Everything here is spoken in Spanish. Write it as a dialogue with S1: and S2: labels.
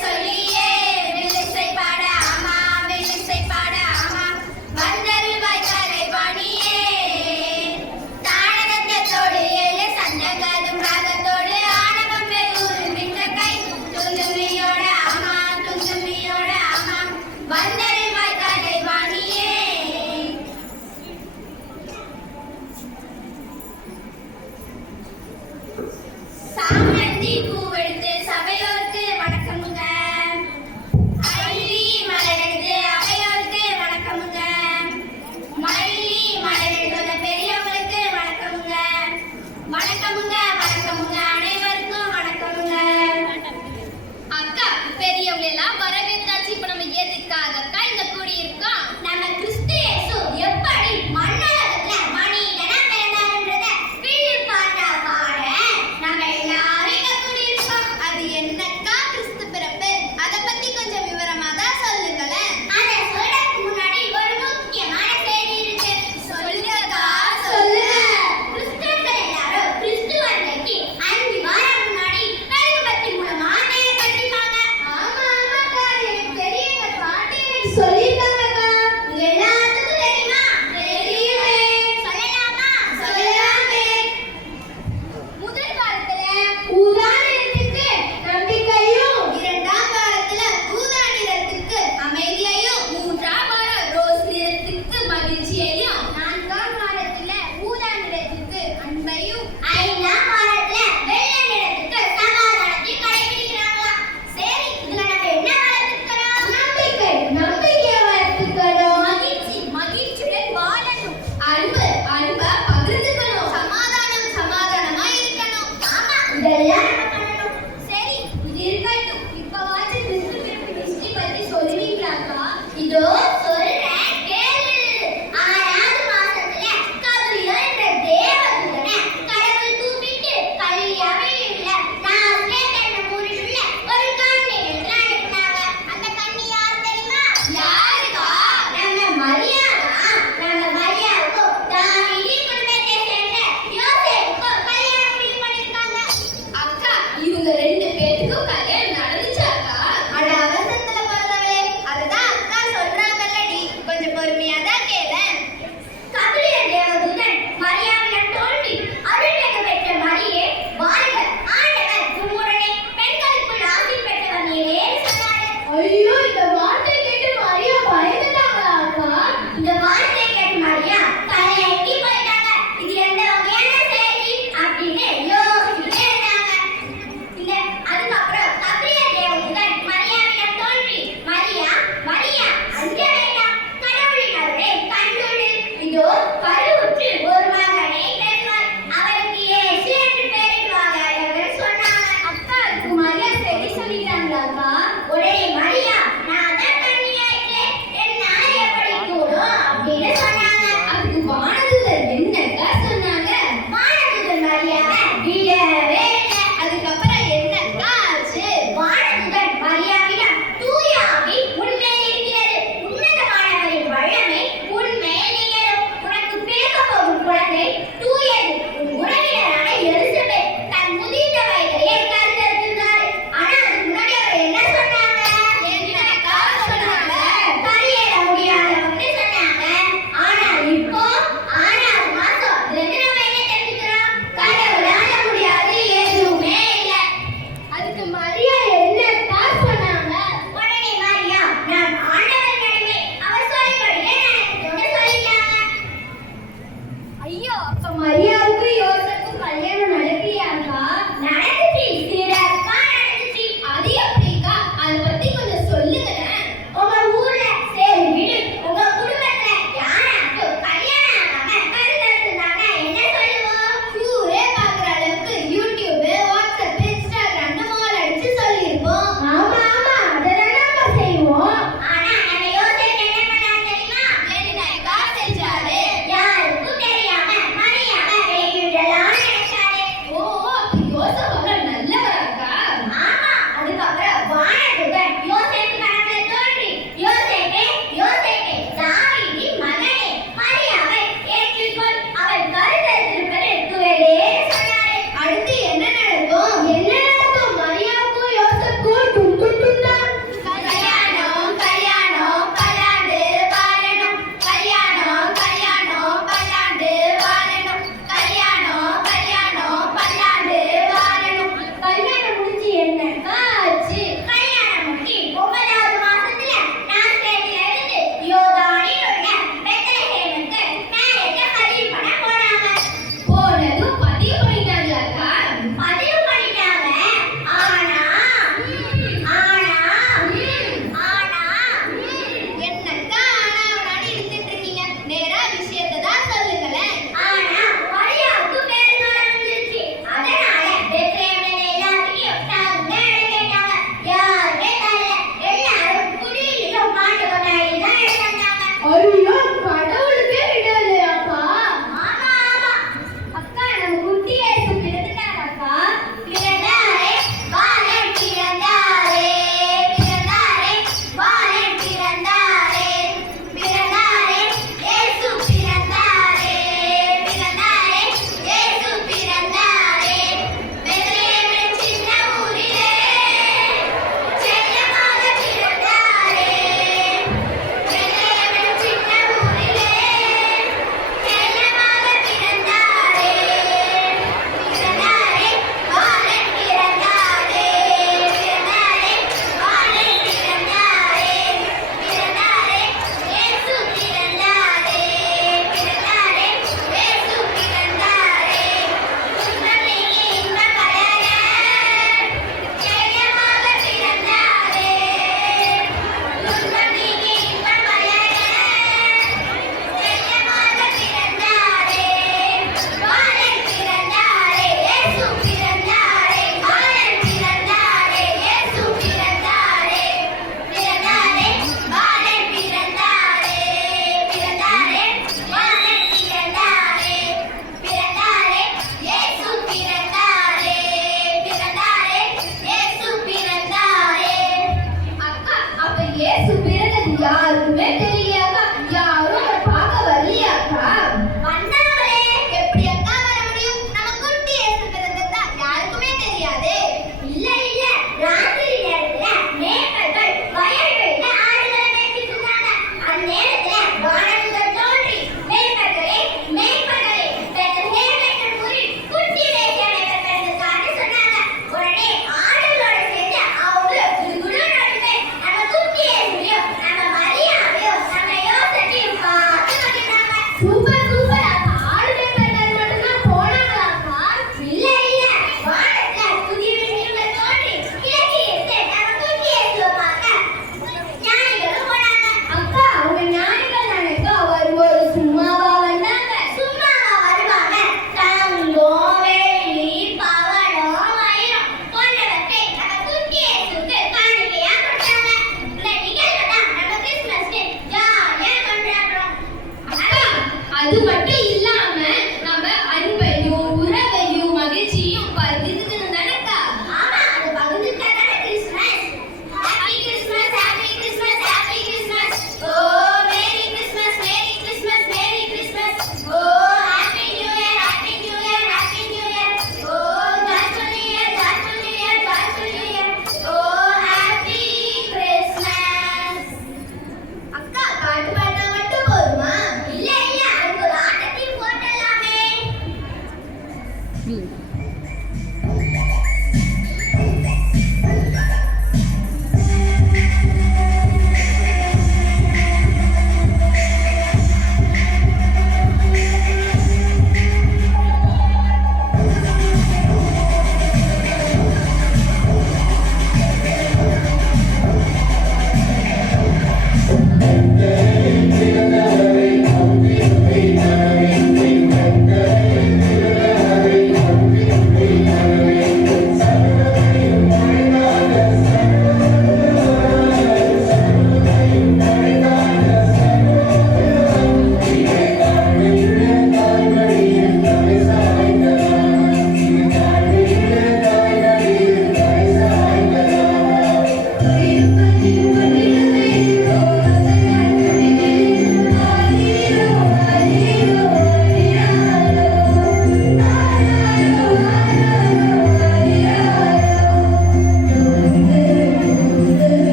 S1: soy